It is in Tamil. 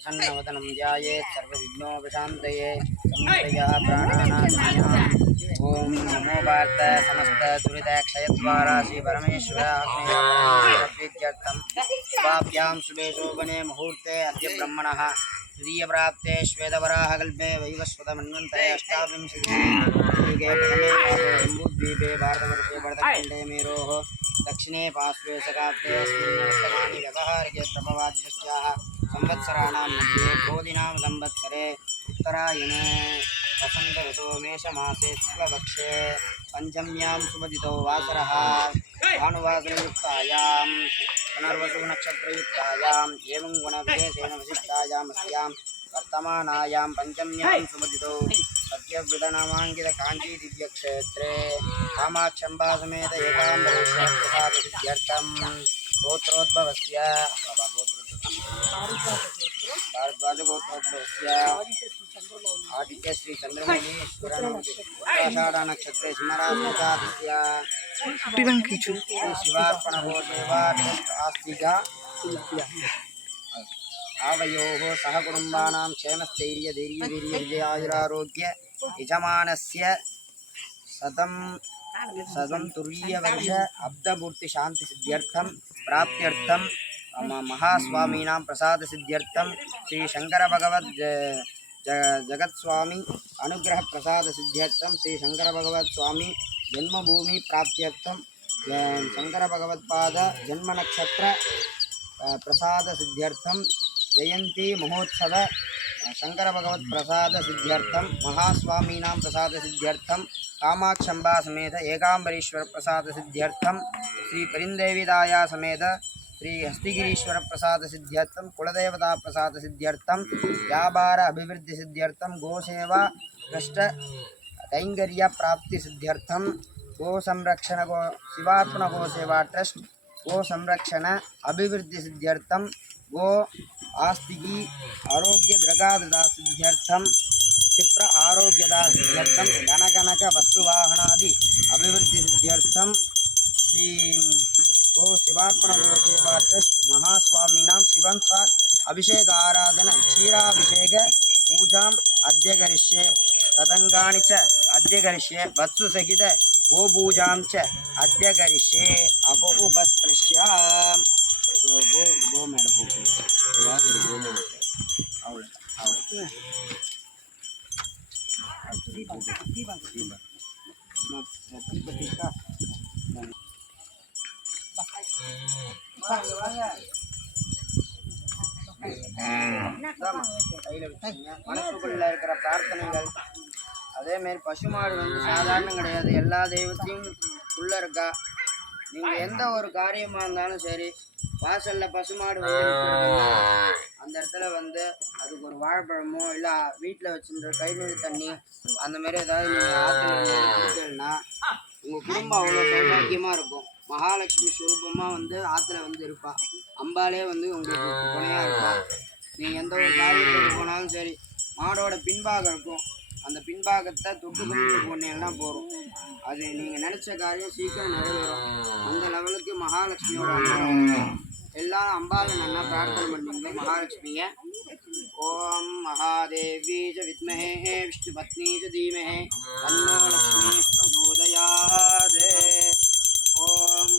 प्रसन्नवदनं ध्यायेत् सर्वविघ्नोपशान्तये संशया प्राणानां ओम नमो भारत समस्त दुरितक्षयद्वारा श्री परमेश्वर प्रीत्यर्थं शुभाभ्यां शुभे शोभने मुहूर्ते अद्य ब्रह्मणः तृतीय प्राप्ते श्वेतवराहकल्पे वैवस्वतमन्वन्ते अष्टाविंशतियुगे प्रथमे जम्बूद्वीपे भारतवर्षे भरतखण्डे मेरोः दक्षिणे पार्श्वे सकाप्ते अस्मिन् वर्तमानि व्यवहारिके प्रभवादितस्याः संवत्सराणां मध्ये क्रोधिनां संवत्सरे उत्तरायणे वसंत ऋतु मेषमासे शुक्लपक्षे पंचम्यां शुभदितो वासरः भानुवासरयुक्तायां पुनर्वसु नक्षत्रयुक्तायाम् एवं गुणविशेषेण विशिष्टायाम् अस्यां वर्तमानायां पंचम्यां शुभदितो सत्यवृतनामाङ्कित काञ्ची दिव्यक्षेत्रे कामाक्षम्बा समेत एकाम्बरेश्वरप्रसादसिद्ध्यर्थं गोत्रोद्भवस्य भारद्वाजगोत्रोद्भवस्य आदित्य श्री चंद्रमौली आषाढ़ नक्षत्रे सिंहराशिस्य शिवार्पणहोदेवा आस्तिका आवयोः सह कुटुम्बानां क्षेमस्थैर्य धैर्य वीर्य विजयायुरारोग्य यजमानस्य सदं तुर्यवर्ष अब्धपूर्ति शांति सिद्ध्यर्थं प्राप्त्यर्थं महास्वामीनां प्रसाद सिद्ध्यर्थं श्री शंकर भगवत जगत्स्वामी अनुग्रह प्रसाद सिद्ध्यर्थं श्री शंकर भगवत स्वामी जन्मभूमि प्राप्त्यर्थं शंकर भगवत्पाद जन्म नक्षत्र प्रसाद सिद्ध्यर्थं जयंती महोत्सव शंकर भगवत प्रसाद सिद्ध्यर्थं महास्वामीनां प्रसाद सिद्ध्यर्थं कामाक्षम्बा समेत एकाम्बरेश्वर प्रसाद सिद्ध्यर्थं श्री परिंदेवीदाया समेत श्री हस्तिगिरीश्वर प्रसाद सिद्ध्यर्थं कुलदेवता प्रसाद सिद्ध्यर्थं व्यापार अभिवृद्धि सिद्ध्यर्थं गोसेवा भ्रष्ट कैंगर्य प्राप्ति सिद्ध्यर्थं गो संरक्षण गो शिवार्पण गोसेवा ट्रस्ट गो संरक्षण अभिवृद्धि सिद्ध्यर्थं गो आस्तिकी आरोग्य द्रगाददा सिद्ध्यर्थं क्षिप्र आरोग्यदा सिद्ध्यर्थं गणकनक वस्तुवाहनादि अभिवृद्धि सिद्ध्यर्थं श्री गो शिवार्पण गोसेवा ट्रस्ट महास्वामीनां शिवं सा अभिषेक आराधन क्षीराभिषेक पूजाम् अद्य करिष्ये तदंगानि च अद्य करिष्ये वत्सु सहित गो पूजां च अद्य करिष्ये अपो उपस्पृश्याम् गो मैडम மனசுக்குள்ள இருக்கிற பிரார்த்தனைகள் அதே மாதிரி பசுமாடு வந்து சாதாரணம் கிடையாது, எல்லா தெய்வத்தையும் உள்ள இருக்கா. நீங்க எந்த ஒரு காரியமா இருந்தாலும் சரி, வாசல்ல பசுமாடு வந்து அந்த இடத்துல வந்து அதுக்கு ஒரு வாழைப்பழமோ இல்லை வீட்டில் வச்சுருந்த கைநீர் தண்ணி அந்த மாதிரி ஏதாவது நீங்கள் ஆற்றுல உங்கள் குடும்பம் அவ்வளோ சௌபாக்கியமாக இருக்கும். மகாலட்சுமி சுரூபமாக வந்து ஆற்றுல வந்து இருப்பா. அம்பாலே வந்து உங்களுக்கு துணையாக இருப்பா. நீங்கள் எந்த ஒரு காரியத்துக்கு போனாலும் சரி, மாடோட பின்பாகம் இருக்கும், அந்த பின்பாகத்தை தொட்டு கும்பிட்டு போனீங்கன்னா போகிறோம். அது நீங்கள் நினச்ச காரியம் சீக்கிரம் நிறைவேறும். அந்த லெவலுக்கு மகாலட்சுமியோட எல்லாரும் அம்பாவை நல்லா பிரார்த்தனை பண்ணுவீங்க மகாலட்சுமியை. ஓம் மகாதேவி ச வித்மஹே விஷ்ணு பத்னி ச தீமஹே தன்னோ லக்ஷ்மீ பிரச்சோதயாத். ஓம்